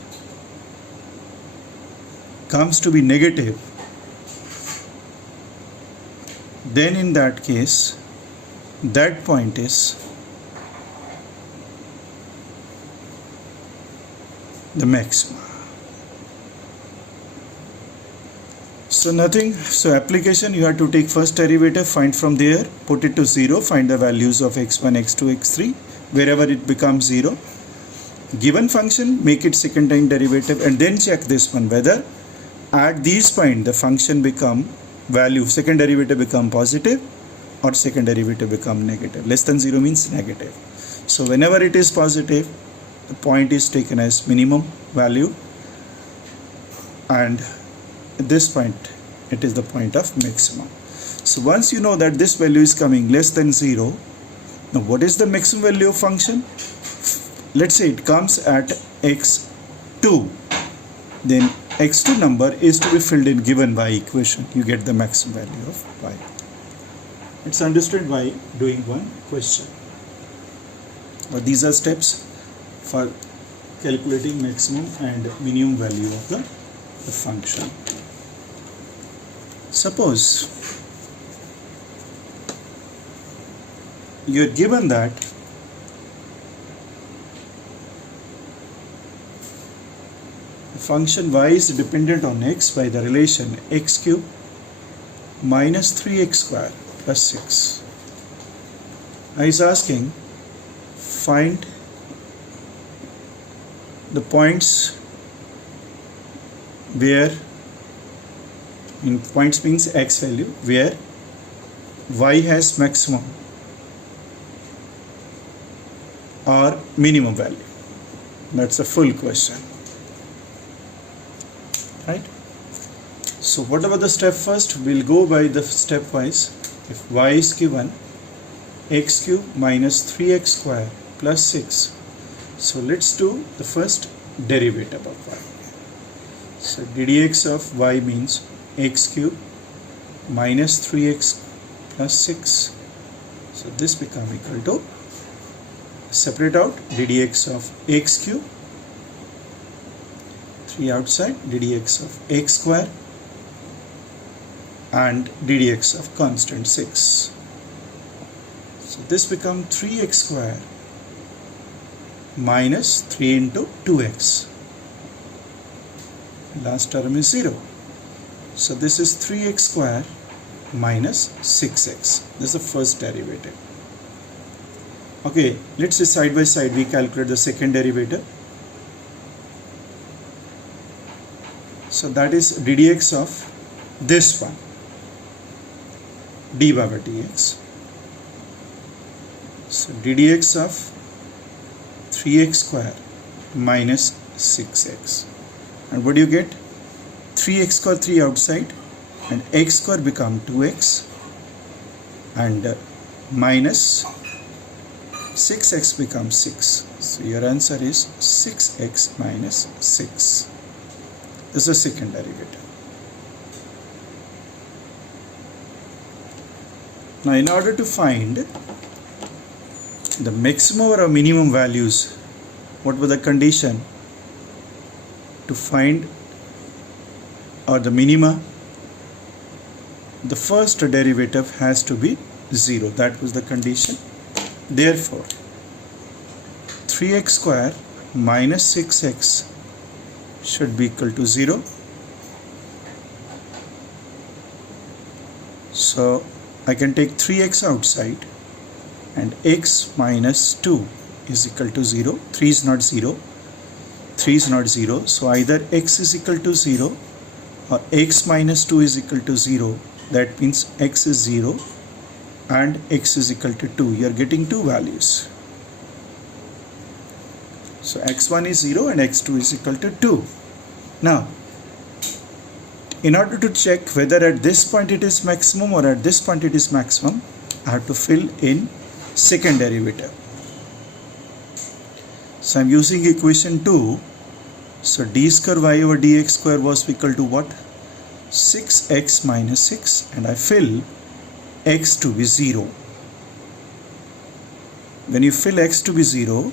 comes to be negative, then in that case that point is the maxima. So nothing. So application, you have to take first derivative, find from there, put it to 0, find the values of x1, x2, x3, wherever it becomes 0. Given function, make it second time derivative, and then check this one whether at this point the function become value, second derivative become positive or second derivative become negative. Less than 0 means negative. So whenever it is positive, the point is taken as minimum value, and at this point it is the point of maximum. So once you know that this value is coming less than 0, now what is the maximum value of function? Let's say it comes at x2, then x2 number is to be filled in given by equation. You get the maximum value of y. It's understood by doing one question. But these are steps for calculating maximum and minimum value of the function. Suppose you are given that function y is dependent on x by the relation x cube minus 3x square plus 6. I is asking find the points where, in points means x value, where y has maximum or minimum value. That's a full question, right? So whatever the step first, we'll go by the stepwise. If y is given x cube minus 3x square plus 6, so let's do the first derivative of y. So ddx of y means x cube minus 3x plus 6. So this become equal to, separate out ddx of x cube, 3 outside, ddx of x square and ddx of constant 6. So this become 3x square minus 3 into 2x. Last term is 0. So this is 3x square minus 6x. This is the first derivative. Okay, let's see side by side we calculate the second derivative. So that is ddx of this one, dy by dx. So ddx of 3x square minus 6x. And what do you get? 3x square 3 outside, and x square become 2x, and minus 6x becomes 6. So your answer is 6x minus 6. This is the second derivative. Now in order to find the maximum or minimum values, what was the condition to find, or the minima? The first derivative has to be 0. That was the condition. Therefore 3x square minus 6x should be equal to 0. So I can take 3x outside, and x minus 2 is equal to 0. 3 is not 0. 3 is not 0. So either x is equal to 0 or x minus 2 is equal to 0. That means x is 0 and x is equal to 2. You are getting two values. So x1 is 0 and x2 is equal to 2. Now, in order to check whether at this point it is maximum or at this point it is maximum, I have to fill in second derivative. So I am using equation 2. So d square y over dx square was equal to what? 6x minus 6, and I fill x to be 0. When you fill x to be 0,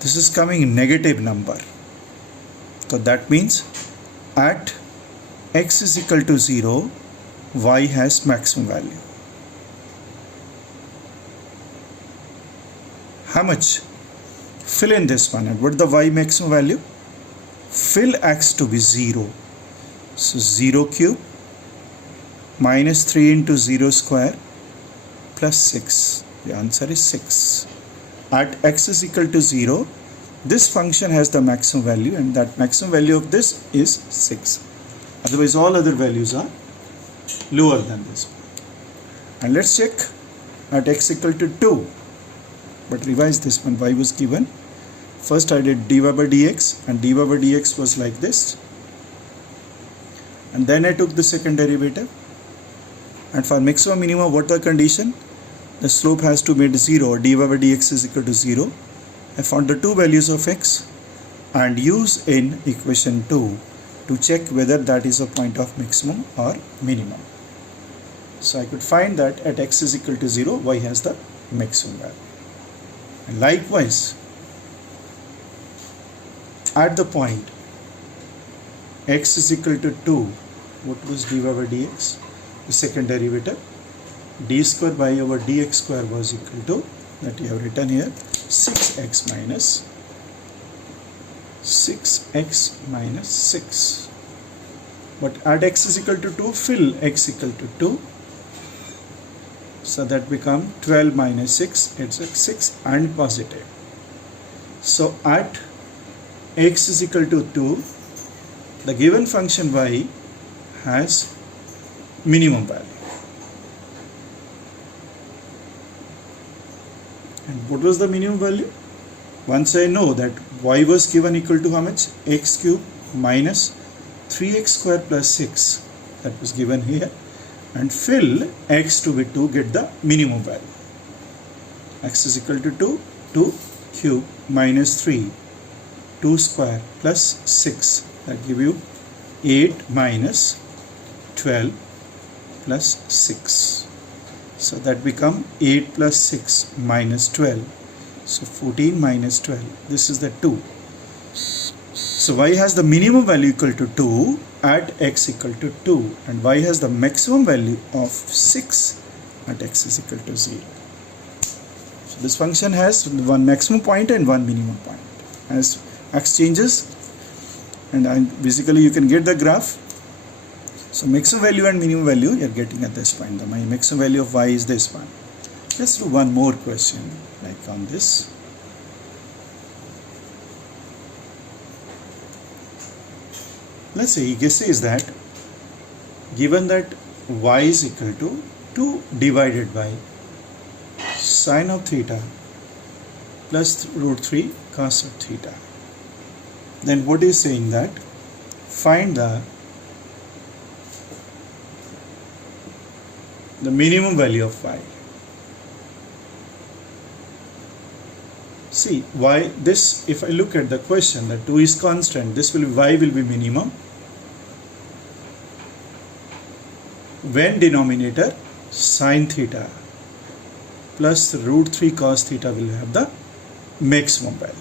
this is coming in negative number. So that means at x is equal to 0, y has maximum value. How much? Fill in this one. And what is the y maximum value? Fill x to be 0. So 0 cube minus 3 into 0 square plus 6. The answer is 6. At x is equal to 0, this function has the maximum value, and that maximum value of this is 6. Otherwise all other values are lower than this. And let's check at x equal to 2. But revise this one. Y was given. First I did dy by dx, and dy by dx was like this. And then I took the second derivative. And for maximum minimum, what the condition? The slope has to be at 0, dy by dx is equal to 0. I found the two values of x and use in equation 2 to check whether that is a point of maximum or minimum. So I could find that at x is equal to 0, y has the maximum value. And likewise, at the point x is equal to 2, what was dy by dx? The second derivative. D square y over dx square was equal to, that you have written here, 6x minus 6. But at x is equal to 2, fill x equal to 2. So that become 12 minus 6, it's 6 and positive. So at x is equal to 2, the given function y has minimum value. And what was the minimum value? Once I know that y was given equal to how much? X cube minus 3x square plus 6, that was given here, and fill x to be 2, get the minimum value. X is equal to 2, 2 cube minus 3, 2 square plus 6, that give you 8 minus 12 plus 6. So that become 8 plus 6 minus 12. So 14 minus 12. This is the 2. So y has the minimum value equal to 2 at x equal to 2, and y has the maximum value of 6 at x is equal to 0. So this function has one maximum point and one minimum point. As x changes, and basically you can get the graph. So maximum value and minimum value you are getting at this point. The maximum value of y is this one. Let's do one more question like on this. Let's say he says that given that y is equal to 2 divided by sine of theta plus root 3 cos of theta, then what is saying that find the minimum value of y. See, y, this, if I look at the question, that 2 is constant, this will be, y will be minimum when denominator sine theta plus root 3 cos theta will have the maximum value.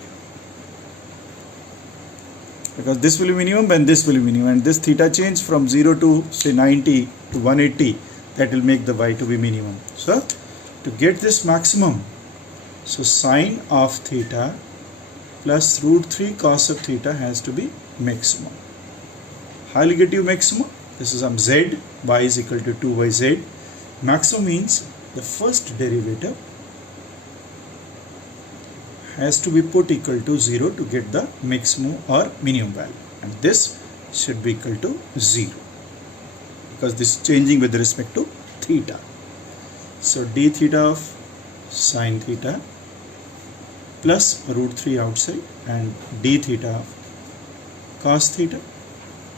Because this will be minimum and this will be minimum, and this theta change from 0 to say 90 to 180, that will make the y to be minimum. So to get this maximum, so sine of theta plus root 3 cos of theta has to be maximum. How will you get your maximum? This is some z, y is equal to 2yz. Maximum means the first derivative has to be put equal to 0 to get the maximum or minimum value, and this should be equal to 0 because this is changing with respect to theta. So d theta of sine theta plus root 3 outside and d theta of cos theta.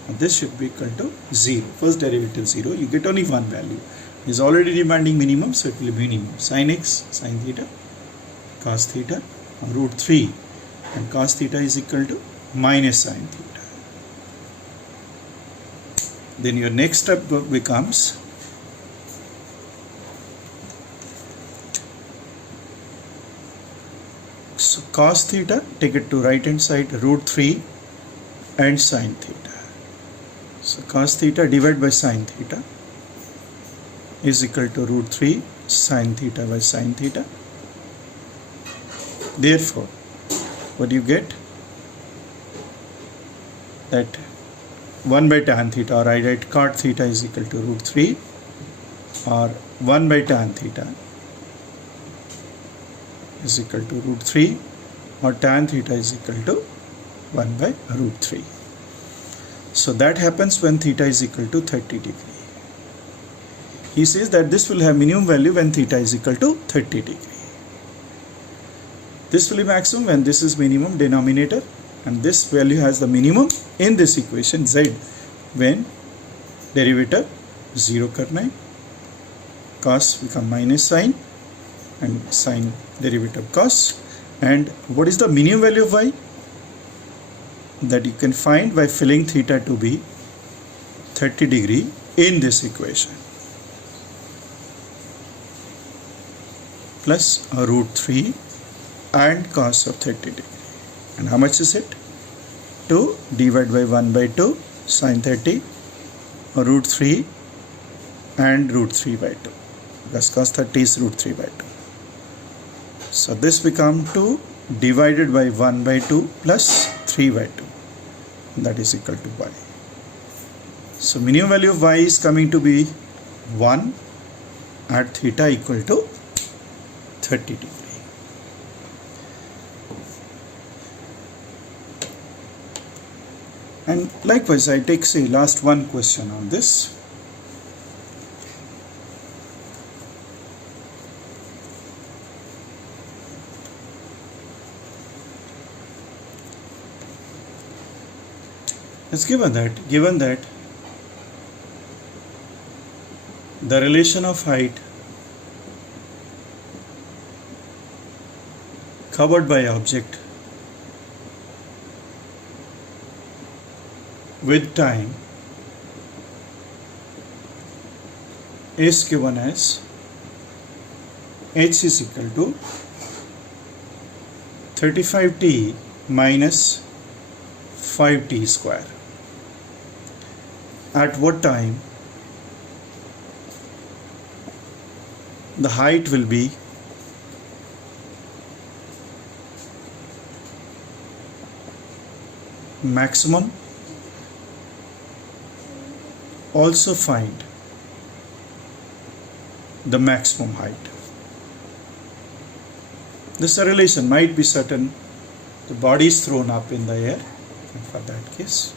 And this should be equal to 0. First derivative 0. You get only one value. It is already demanding minimum, so it will be minimum. Sin x, sin theta, cos theta, root 3, and cos theta is equal to minus sin theta. Then your next step becomes so cos theta, take it to right hand side, root 3 and sin theta. So cos theta divided by sin theta is equal to root 3 sin theta by sin theta. Therefore, what do you get? That 1 by tan theta, or I write cot theta is equal to root 3, or 1 by tan theta is equal to root 3, or tan theta is equal to 1 by root 3. So that happens when theta is equal to 30 degree. He says that this will have minimum value when theta is equal to 30 degree. This will be maximum when this is minimum denominator, and this value has the minimum in this equation z when derivative 0 करना है, cos become minus sin and sin derivative cos. And what is the minimum value of y? That you can find by filling theta to be 30 degree in this equation, plus a root 3 and cos of 30 degree. And how much is it? 2 divided by 1 by 2 sin 30, or root 3 and root 3 by 2, because cos 30 is root 3 by 2. So this become 2 divided by 1 by 2 plus 3 by 2, that is equal to y. So minimum value of y is coming to be 1 at theta equal to 30 degree. And likewise, I take say last one question on this. It's given that the relation of height covered by object with time is given as h is equal to 35t minus 5t square. At what time the height will be maximum? Also find the maximum height. This relation might be certain. The body is thrown up in the air, and for that case.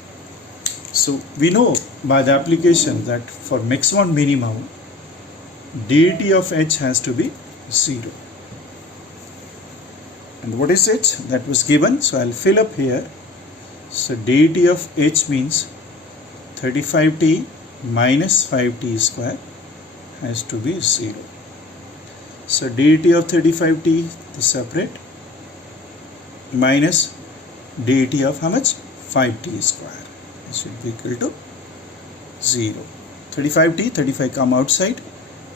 So we know by the application that for maximum and minimum, dt of h has to be 0. And what is h? That was given, so I'll fill up here. So dt of h means 35t minus 5t square has to be 0. So dt of 35t is separate, minus dt of how much? 5t square. It should be equal to 0. 35t, 35 come outside,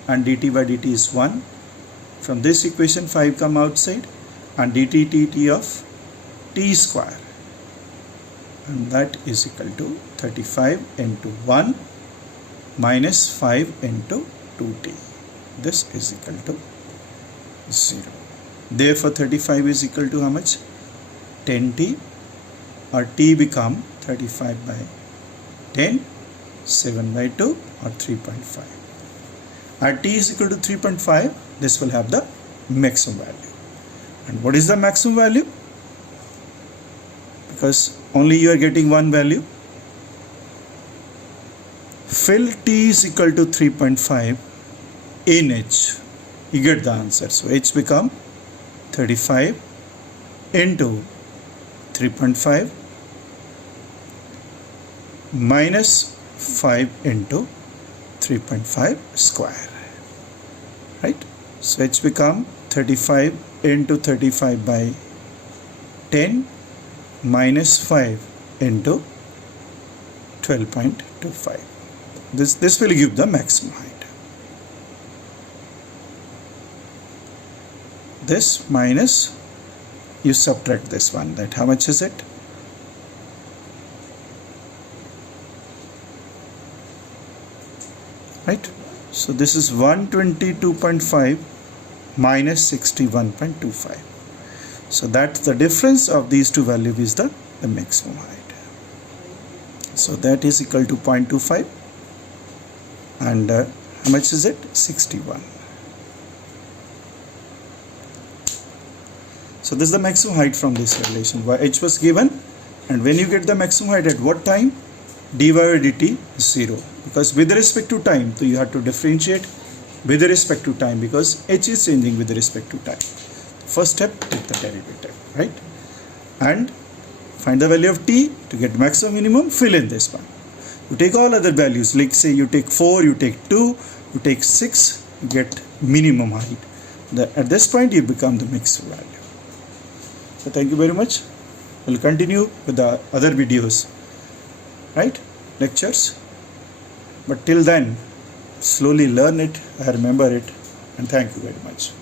and dt by dt is 1. From this equation 5 come outside, and dt of t square, and that is equal to 35 into 1 minus 5 into 2t. This is equal to 0. Therefore 35 is equal to how much? 10t, or t become 35 by 10, 7 by 2, or 3.5. At t is equal to 3.5, this will have the maximum value. And what is the maximum value? Because only you are getting one value. Fill t is equal to 3.5 in h. You get the answer. So h become 35 into 3.5 minus 5 into 3.5 square, right? So h become 35 into 35 by 10 minus 5 into 12.25. This will give the maximum height. This minus, you subtract this one, that how much is it? Right? So this is 122.5 minus 61.25. So that's the difference of these two values is the maximum height. So that is equal to 0.25, and how much is it? 61. So this is the maximum height from this relation. H was given, and when you get the maximum height at what time? dy by dt is 0, because with respect to time, so you have to differentiate with respect to time, because h is changing with respect to time. First step, take the derivative, right? And find the value of t. To get maximum minimum, fill in this one. You take all other values, like say you take 4, you take 2, you take 6, you get minimum height. At this point you become the mixed value. So thank you very much. We'll continue with the other videos, right? Lectures. But till then, slowly learn it, remember it, and thank you very much.